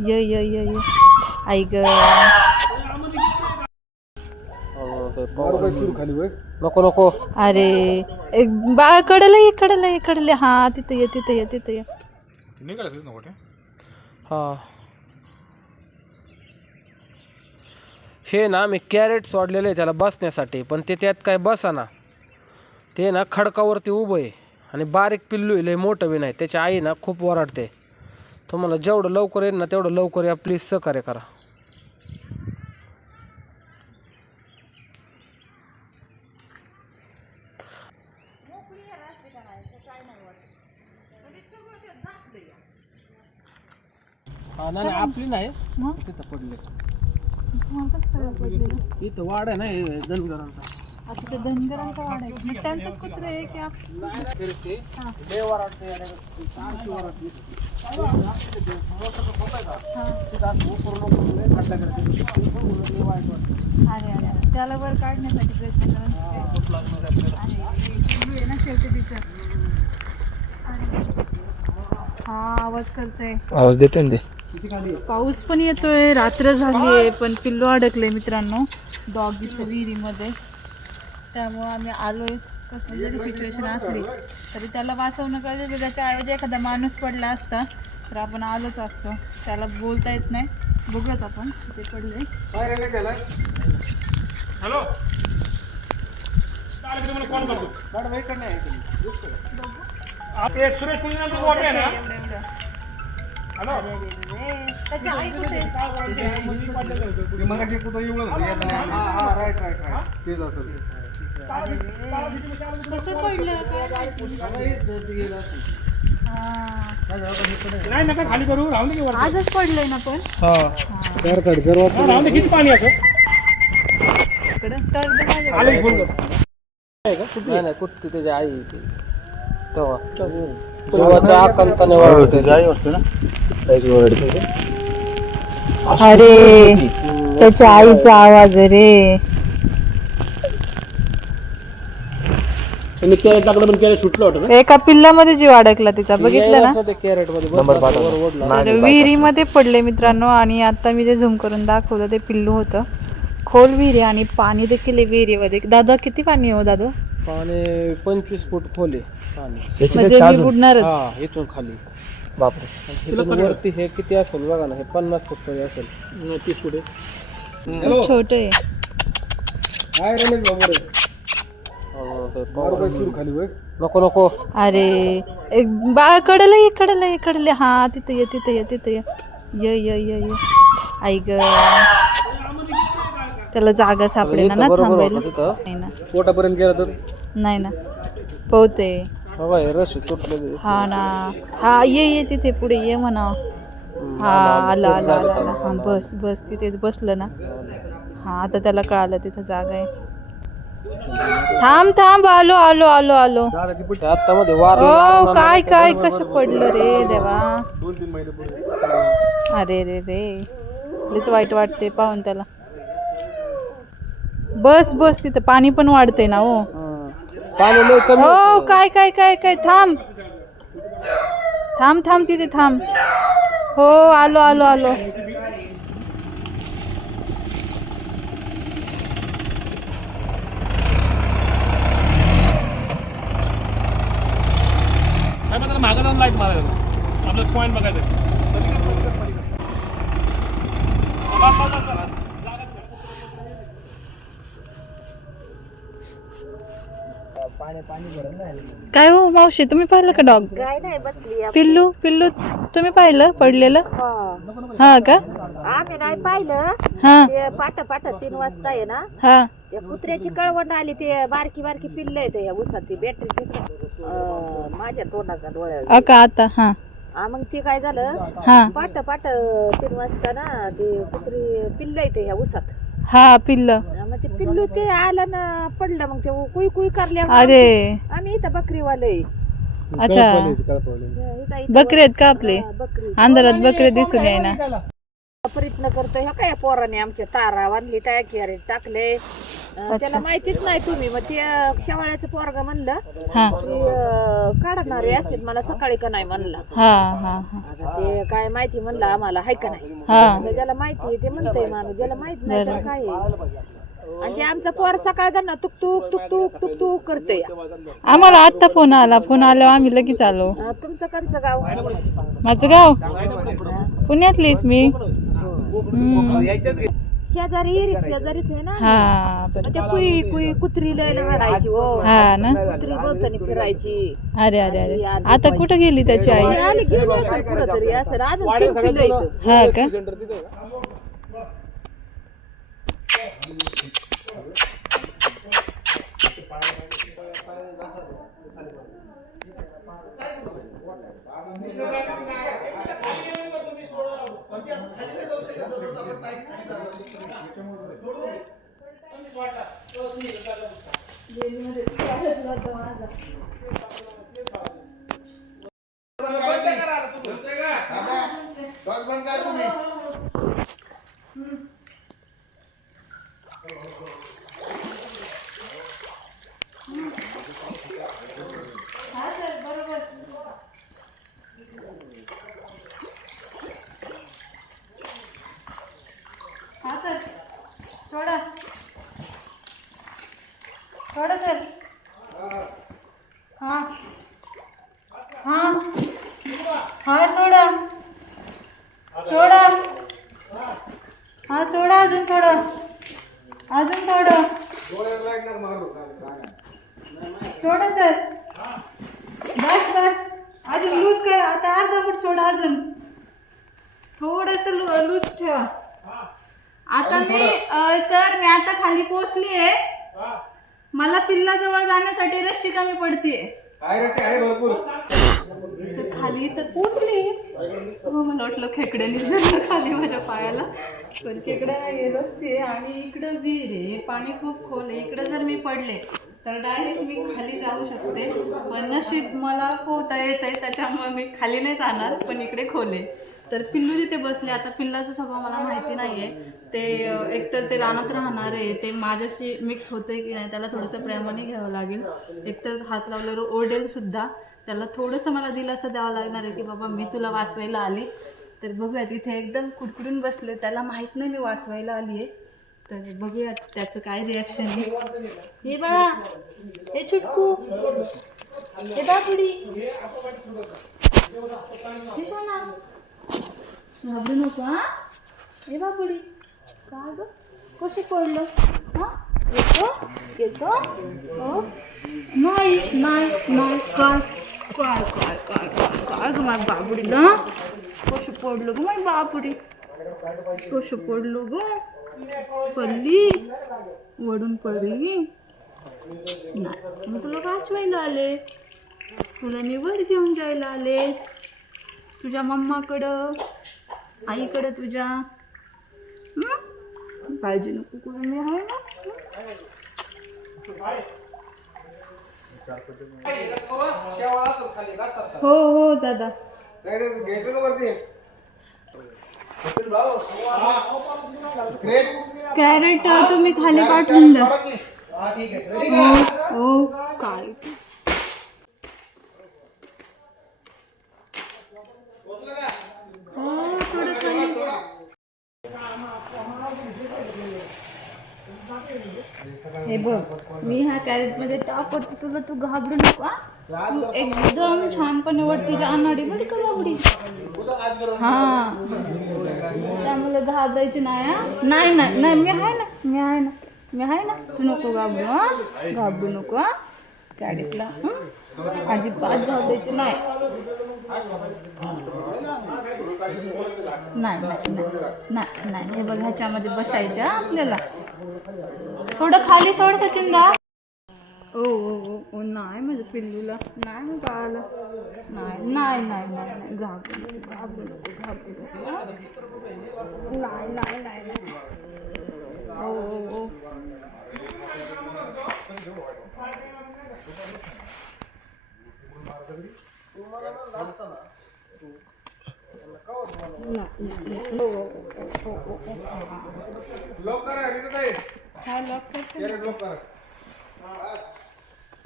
य य य य। आई ग। नको नको. अरे एक बाळा कडलं ये कडलं ये कडलं हा तिथं ये तिथं ये तिथं ये. हा. हे ना मी कॅरेट सोडलेलं आहे त्याला बसण्यासाठी पण ते त्यात काय बसाना ते ना खडकावरती उभं आहे. आणि बारीक पिल्लू आहे लय मोठं बी नाही. त्याची आई ना खूप वराडते तुम्हाला जेवढं लवकर येईल ना तेवढं लवकर या प्लीज सहकार्य करा. नाही नाही, आपली नाही? तिथं पडले? इथं वाड आहे ना हे धनगरांचा आता ते धनगरांचा वाडा आहे मग त्यांचंच कुत्र आहे की अरे. अरे. त्याला वर काढण्यासाठी प्रयत्न करत ना शेवटी. हा आवाज करतोय आवाज देते ना ते पाऊस पण येतोय रात्र झाली आहे पण पिल्लू अडकले मित्रांनो डॉगीचं विहिरीमध्ये त्यामुळं आम्ही आलोय. कसली जरी सिच्युएशन असली तरी त्याला वाचवणं कळलं तर त्याच्याऐवजी एखादा माणूस पडला असता तर आपण आलोच असतो. त्याला बोलता येत नाही. बघूयात आपण ते पडले. हॅलो. चालेल मी तुम्हाला कॉल करतो. मॅडम इकडे नाही आप- ते सुरेश कुंजनाचं वाटे आहे ना? हॅलो. त्याची आई कुठे आहे? कसं पडलं काय हा. नाही नका खाली करू राहून दे की वर. आजच पडलंय ना पण. हा, राहून दे किती पाणी असं? इकडं तर ते माझ्या- आलं की फोन कर. नाही नाही कुठती त्याची आई. अरे त्याच्या आईचा आवाज रे. त्यांनी कॅरेट टाकलं पण कॅरेट सुटलं होतं ना? एका पिल्लामध्ये जीव अडकला तिचा. बघितलं ना? ते कॅरेटमध्ये. ओढला. तर विहिरीमध्ये पडले मित्रांनो आणि आता मी जे झूम करून दाखवलं ते पिल्लू होतं. खोल विहिरी आणि पाणी देखील आहे विहिरीमध्ये. दादा किती पाणी आहे हो दादा? आणि पंचवीस फूट खोल आहे पाणी. म्हणजे मी बुडणारच. हा इथून खाली. बापरे. इथून वरती हे किती असेल बघा ना हे पन्नास फूट तरी असेल. तीस फुटे छोट आहे. हो, हे पाहू. नको नको. अरे एक बाळा कडलं ये कडलं ये कडलं हा तिथं ये तिथं ये तिथं ये. य य य य. आई ग. त्याला जागा सापडे ना थांबायला. नाही ना. पोटापर्यंत गेला तर? नाही ना. पोहते. हे हा ना. हा ये ये तिथे पुढे ये म्हणा. हा आला आला आला आला हा बस बस तिथेच बसलं ना. हा आता त्याला कळालं तिथं जागा आहे. थांब थांब आलो आलो आलो आलो. हे काय काय कसं पडलं रे देवा. अरे रे रे. लईच वाईट वाटते पाहून त्याला. बस बस तिथं पाणी पण वाढते ना हो. हो. काय काय काय काय थांब. थांब थांब तिथे थांब. हो आलो आलो आलो. मागं जाऊन लाइट मारायला आपलं पॉईंट बघायचं. काय हो मावशी तुम्ही पाहिलं का डॉग पिल्लू पिल्लू तुम्ही पाहिलं पडलेलं? हा. का? आम्ही नाही पाहिलं. हा. ते पाट पाट तीन वाजता आहे ना हा. त्या कुत्र्याची कळवण आली ते बारकी बारकी पिल्ल आहेत या उसात ती माझ्या तोंडाचा डोळ्या अका आता हा. हा मग ते काय झालं? हा. पाट पाट तीन वाजता ना ते कुत्री पिल्ल येते ह्या उसात हा पिल्ल. मग ते पिल्लू ते आलं ना पडलं मग ते कुई कुई करल्या अरे. आम्ही इथं बकरीवाले अच्छा. बकरे आहेत का आपले? बकरी अंधारात बकरे दिसून येईना. प्रयत्न करतोय. हो काय पोराने आमच्या तारा बांधली त्या कॅरेट टाकले. त्याला माहितीच नाही तुम्ही मग ते शेवाळ्याचं पोरगा म्हणलं हा. की अं, काढणारे असतील मला सकाळी का नाही म्हणला. हा हा हा. आता ते काय माहिती म्हणलं आम्हाला हाय का नाही? हा. आता ज्याला माहिती आहे ते म्हणतंय माणूस ज्याला माहीत नाही तर काय आहे? आणि आमचा पोर सकाळ ना तुक तुक तुक तुक तुक तुक करतोय. आम्हाला आत्ता फोन आला फोन आल्यावर आम्ही लगेच आलो. अं, तुमचं कंच गाव? माझं गाव? पुण्यातलीच मी. हम्म. शेजारी शेजारीच आहे ना. हा बरं मग ते कुई कुई कुत्री हो. हा ना? कुत्री बोलतानी फिरायची. अरे अरे अरे. आता कुठं गेली त्याची आई? ती आली? गेली असेल कुठं तरी इथं. हा का? Dari mana, dari? हा. हा सोडा. सोडा. हा सोडा अजून थोडं. अजून थोडं. सोडा सर. बस बस. अजून लूज करा. आता अर्धा फूट सोडा अजून. थोडस लूज ठेवा. आता मी सर मी आता खाली पोचली आहे मला पिल्लाजवळ जाण्यासाठी रस्सी कमी पडतीये. तर खाली तर पोचली हो मला वाटलं खेकड्याने झालं खाली माझ्या पायाला. पण खेकड्या आहे रस्ते आणि इकडं विहीर आहे. पाणी खूप खोल आहे. इकडं जर मी पडले तर डायरेक्ट मी खाली जाऊ शकते. पण नशीब मला पोहता येत आहे त्याच्यामुळे मी खाली नाही जाणार पण इकडे खोल आहे. तर पिल्लू तिथे बसले आता पिल्लाचा स्वभाव मला माहिती नाही आहे ते एकतर ते रानात राहणार आहे ते माझ्याशी मिक्स होते की नाही त्याला थोडंसं प्रेमाने घ्यावं लागेल. एकतर हात लावल्यावर ओरडेल सुद्धा. त्याला थोडंसं मला दिलासा द्यावा लागणार आहे की बाबा मी तुला वाचवायला आली. तर बघूया तिथे एकदम कुडकुडून बसले. त्याला माहीत नाही मी वाचवायला आली आहे. तर बघूया त्याचं काय रिॲक्शन आहे. हे बाळा हे छुटकू. हे बापुडी हे सोना घाबरू नको हा? हे बापुडी का ग? कशी पडलं? हा? येतो? येतो? हो? नाही नाही नाही काय? काय काय काय काय काय ग माझ्या बापुडीला कसं पडलं ग माझ्या बापुडी कसं पडलं ग? पडली? वडून पडली? नाही. मी तुला वाचवायला आले. तुला मी वर घेऊन जायला आले. तुझ्या मम्माकडं आईकडं तुझ्या? काळजी नको करू मी आहे ना? हो हो दादा. कॅरेट तुम्ही खाली पाठवून द्या कॅरेट तुला तू घाबरू नको तू एकदम छानपणे वरती अनाडी बडी का बाबडी हा. त्यामुळे घाबरायची नाही हा. नाही नाही नाही मी आहे ना मी आहे ना मी आहे ना. तू नको घाबरू हा. घाबरू नको हा. कॅरेटला अजिबात घाबरायची नाही. नाही नाही नाही नाही हे बघ ह्याच्यामध्ये बसायच्या आपल्याला. थोडं खाली सोड सचिन दा ओ ओ ओ ओ नाही माझ्या पिल्लूला नाही माझ्या बाळाला नाही नाही नाही नाही नाही घाबरू नको घाबरू नको घाबरू नको हा? नाही नाही नाही नाही ओ ओ ओ नाही, नाही,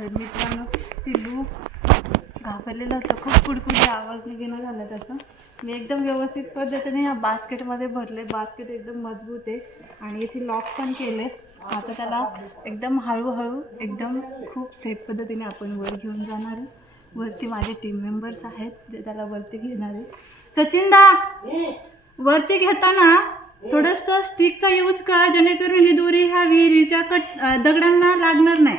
तर मित्रांनो पिल्लू घाबरलेलं होतं. खूप कुडकुडी आवाज निघेणं झाला त्याचा. मी एकदम व्यवस्थित पद्धतीने या बास्केटमध्ये भरले. बास्केट एकदम मजबूत आहे आणि इथे लॉक पण केले आता त्याला एकदम हळूहळू एकदम खूप सेफ पद्धतीने आपण वर घेऊन जाणार आहे. वरती माझे टीम मेंबर्स आहेत जे त्याला वरती घेणार आहे. सचिनदा वरती घेताना थोडंसं स्टिकचा यूज करा जेणेकरून ही दोरी ह्या विहिरीच्या कट दगडांना लागणार नाही.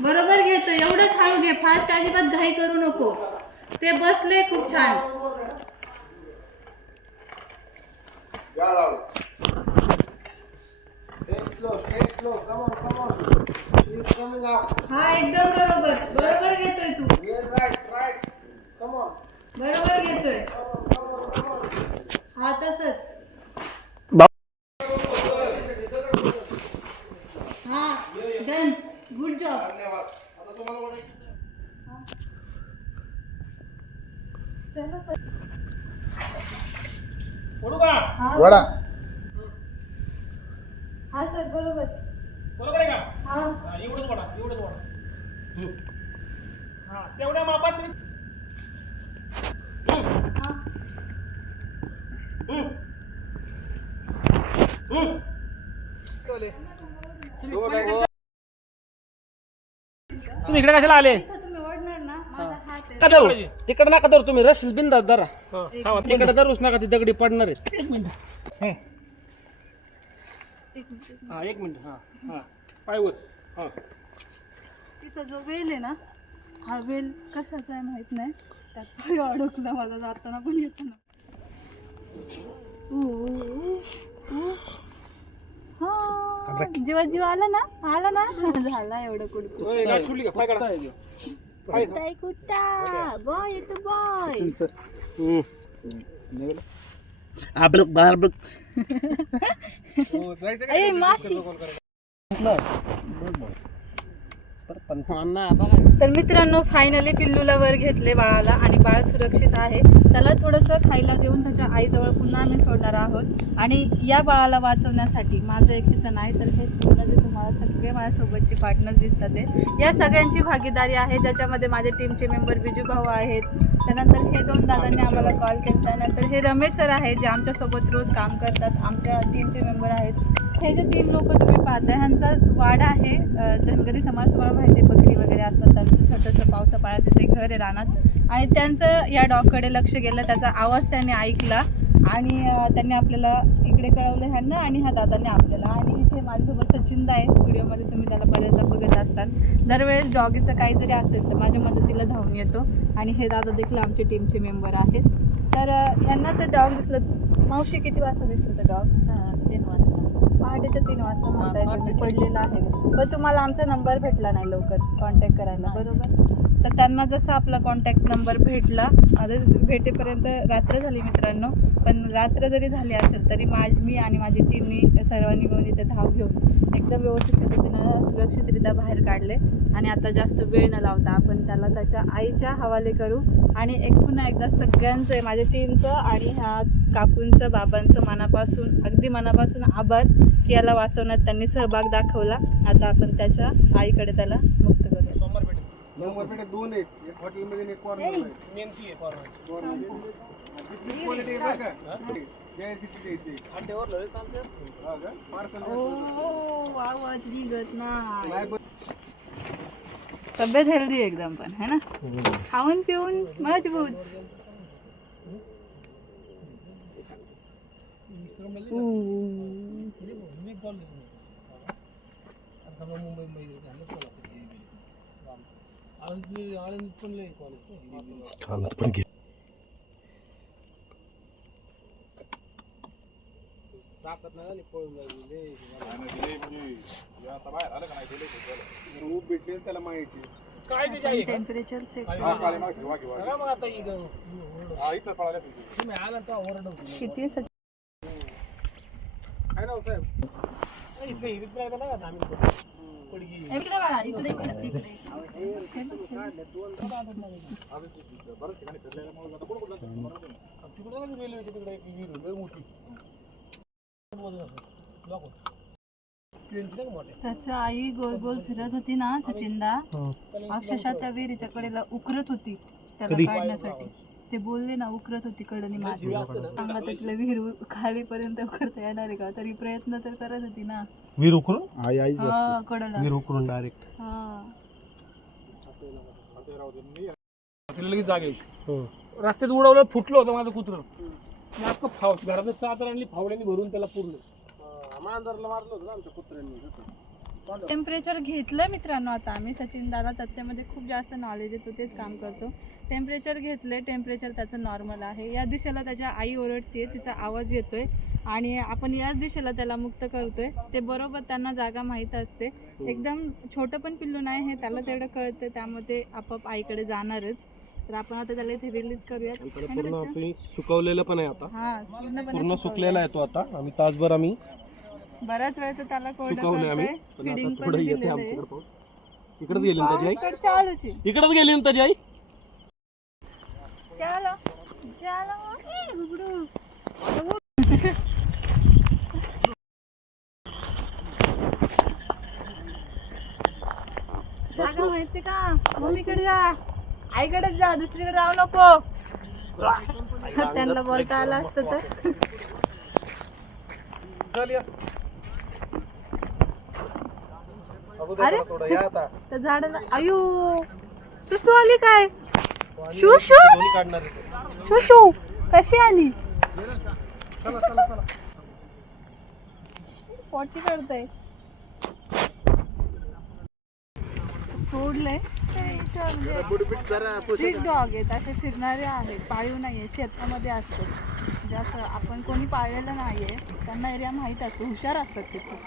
बरोबर घेतो एवढंच हळू घे. फास्ट अजिबात घाई करू नको. ते बसले खूप छान. हा एकदम बरोबर. बरोबर घेतोय तू. बरोबर घेतोय. हा तसंच. हा डन गुड जॉब हा. वडा. हा सर बरोबर. बरोबर आहे का? हा. हा, एवढंच वाढा एवढंच वाढा हा तेवढ्या मापात तुम्ही- हा. तुम्ही इकडे कशाला आले? इथं तुम्ही ओढणार ना माझा हात आहे. नका धरू तिकडे नका धरू तुम्ही रशील बिंदा धरा. थांबा, तिकडे धरूच नका ती दगडी पडणार आहे एक मिनिट. हं. हा एक मिनिट हा हा. पायवर हा. तिचा जो वेल आहे ना हा वेल कशाचा आहे माहीत नाही. त्यात पाय अडकला माझा जाताना पण येताना. ऊ, ऊ, ऊ. हा, जेव्हा जीव आला ना आला ना. झाला एवढं कुडकुड. ओय, गाठ सुटली का? पाय काढा. पाय कुठा कुठा? बॉय येतो बॉय ए माशी. तर मित्रांनो फायनली पिल्लूला वर घेतले बाळाला आणि बाळ सुरक्षित आहे. त्याला थोडंसं खायला देऊन त्याच्या आईजवळ पुन्हा आम्ही सोडणार आहोत. आणि या बाळाला वाचवण्यासाठी माझं एकटीचं नाही तर हे पूर्ण जे तुम्हाला सगळे माझ्यासोबतचे पार्टनर दिसतात ते. या सगळ्यांची भागीदारी आहे ज्याच्यामध्ये माझे टीमचे मेंबर बिजू भाऊ आहेत. त्यानंतर हे दोन दादांनी आम्हाला कॉल केला. त्यानंतर हे रमेश सर आहेत जे आमच्यासोबत रोज काम करतात. आमच्या टीमचे मेंबर आहेत. हे जे तीन लोक तुम्ही पाहताय ह्यांचा वाडा आहे धनगरी समाज तुम्हाला माहिती आहे बकरी वगैरे असतात त्यांचं छोटंसं पावसा पाण्याचं ते घर आहे रानात. आणि त्यांचं या डॉगकडे लक्ष गेलं त्याचा आवाज त्यांनी ऐकला आणि त्यांनी आपल्याला इकडे कळवलं ह्यांना आणि ह्या दादांनी आपल्याला. आणि इथे माझ्यासोबत सचिनदा आहे व्हिडिओमध्ये तुम्ही त्याला बऱ्याचदा बघत असताल. दरवेळेस डॉगीचं काही जरी असेल तर माझ्या मदतीला धावून येतो. आणि हे दादा देखील आमचे टीमचे मेंबर आहेत. तर यांना ते डॉग दिसलं. मावशी किती वाजता दिसलं तर डॉग? तीन वाजता. पहाटेच्या तीन वाजता म्हणताय तुम्ही पडलेला आहे. पण तुम्हाला आमचा नंबर भेटला नाही लवकर कॉन्टॅक्ट करायला. बरोबर? तर त्यांना जसा आपला कॉन्टॅक्ट नंबर भेटला आता भेटेपर्यंत रात्र झाली मित्रांनो पण रात्र जरी झाली असेल तरी मा मी आणि माझी टीमनी सर्वांनी मिळून इथे धाव घेऊन एकदम व्यवस्थित पद्धतीनं सुरक्षितरित्या बाहेर काढले. आणि आता जास्त वेळ न लावता आपण त्याला त्याच्या आईच्या हवाले करू. आणि एक पुन्हा एकदा सगळ्यांचं माझ्या टीमचं आणि ह्या काकूंचं बाबांचं मनापासून अगदी मनापासून आभार की याला वाचवण्यात त्यांनी सहभाग दाखवला. आता आपण त्याच्या आईकडे त्याला मुक्त करूया. तब्येत हेल्दी एकदम पण है ना? खाऊन पिऊन मजबूत. काय त्याची आई टेम्परेचर चेक बघा मग आता ही गं. तुम्ही आला तर ओरडू. किती आहे सध्या? काय नाव साहेब इथे इथे राहिलं ना आता आम्ही पडगी इकडे बघा, इकडे, इकडे, इकडे. तिकडे रेल्वे तिकडे एक विहीर आहे, लय मोठी त्याची आई गोल गोल फिरत होती ना सचिनदा अक्षरशः त्या विहिरीच्या कडेला उकरत होती त्याला काढण्यासाठी. ते बोलले ना उकरत होती कडनी माझी. सांगा तर तिला विहीर उ- खालीपर्यंत उकरता येणार आहे का? तरी प्रयत्न तर करत होती ना. वीर उकरून? आई आई हा कडला. वीर उकरून डायरेक्ट हा. तिला लगेच जाग यायची. रस्त्यात उडवलं फुटलं होतं माझं कुत्रं. फाव. घरात चादर आणली फावड्याने भरून त्याला पूर्ण. मांजरला मारलं होतं ना आमच्या कुत्र्यांनी टेम्परेचर घेतलं मित्रांनो आता आम्ही. सचिन दादा त्याच्यामध्ये खूप जास्त नॉलेज आहे तो तेच काम करतो. टेम्परेचर घेतले टेम्परेचर त्याचं नॉर्मल आहे. या दिशेला त्याच्या आई ओरडते तिचा आवाज येतोय. आणि आपण याच दिशेला त्याला मुक्त करतोय. ते बरोबर त्यांना जागा माहीत असते. एकदम छोटं पण पिल्लू नाही हे त्याला तेवढं कळतं त्यामुळे ते आपोआप आईकडे जाणारच. तर आपण आता त्याला इथे रिलीज करूयात. है सुकवलेलं पण आहे आता. हा पूर्ण. सुकलेला आहे तो आता. आम्ही तासभर आम्ही बऱ्याच वेळेचं त्याला कोरडं फिडिंग पण येते इकडेच गेली ना त्याची आई. इकडेच गेली ना त्याची आई? चलो चलो. जागा माहिती का? मम्मीकडे जा. आईकडे जा दुसरीकडे जाऊ नको. त्यांना बोलता आलं असतं तर. अरे झाडाला आयु सुसू आली काय? काढणार आहे. ते? शुशू कशी आली? पोटी करतय. सोडलंय. स्ट्रीट डॉग आहेत असे फिरणारे आहेत. पाळीव नाहीये शेतामध्ये असतात असं आपण कोणी पाळलेलं नाहीये त्यांना एरिया माहीत असतो. हुशार असतात ते खूप.